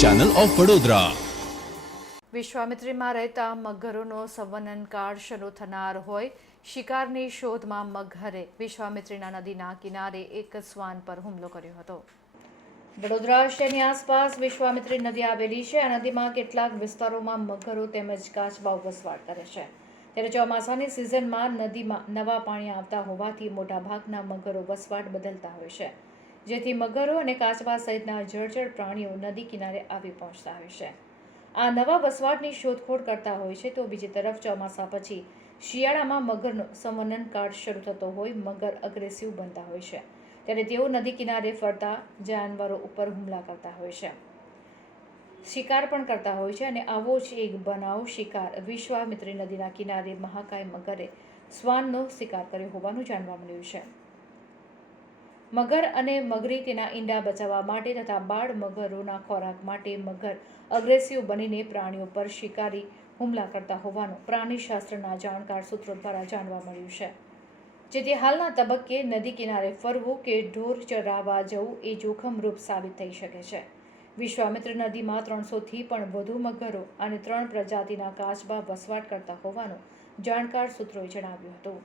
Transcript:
Channel of Vadodara વિશ્વામિત્રીમાં રહેતા મગરોનો સંવનન શરૂ થનાર હોય, શિકારની શોધમાં મગરે વિશ્વામિત્રીના નદીના કિનારે એક શ્વાન પર હુમલો કર્યો હતો. વડોદરા શહેરની આસપાસ વિશ્વામિત્રી નદી આવેલી છે. આ નદીમાં કેટલાક વિસ્તારોમાં મગરો તેમજ કાચબાઓ વસવાટ કરે છે. ત્યારે ચોમાસાની સિઝનમાં નદીમાં નવા પાણી આવતા હોવાથી મોટાભાગના મગરો વસવાટ બદલતા હોય છે. જેથી મગરો અને કાચબા સહિતના જળચર પ્રાણીઓ નદી કિનારે આવી પહોંચતા હોય છે. આ નવા વસવાટની શોધખોળ કરતા હોય છે તો બીજી તરફ ચોમાસા પછી શિયાળામાં મગરનો સંવનન કાળ શરૂ થતો હોય મગર અગ્રેસિવ બનતા હોય છે. ત્યારે તેઓ નદી કિનારે ફરતા જાનવરો ઉપર હુમલા કરતા હોય છે. શિકાર પણ કરતા હોય છે અને આવો જ એક બનાવ શિકાર વિશ્વામિત્રી નદીના કિનારે મહાકાય મગરે શ્વાનનો શિકાર કર્યો હોવાનું જાણવા મળ્યું છે. મગર અને મગરી તેના ઈંડા બચાવવા માટે તથા બાળ મગરોના ખોરાક માટે મગર અગ્રેસિવ બનીને પ્રાણીઓ પર શિકારી હુમલા કરતા હોવાનું પ્રાણીશાસ્ત્રના જાણકાર સૂત્રો દ્વારા જાણવા મળ્યું છે. જેથી હાલના તબક્કે નદી કિનારે ફરવું કે ઢોર ચરાવવા જવું એ જોખમરૂપ સાબિત થઈ શકે છે. વિશ્વામિત્ર નદીમાં ત્રણસોથી પણ વધુ મગરો અને ત્રણ પ્રજાતિના કાચબા વસવાટ કરતા હોવાનું જાણકાર સૂત્રોએ જણાવ્યું હતું.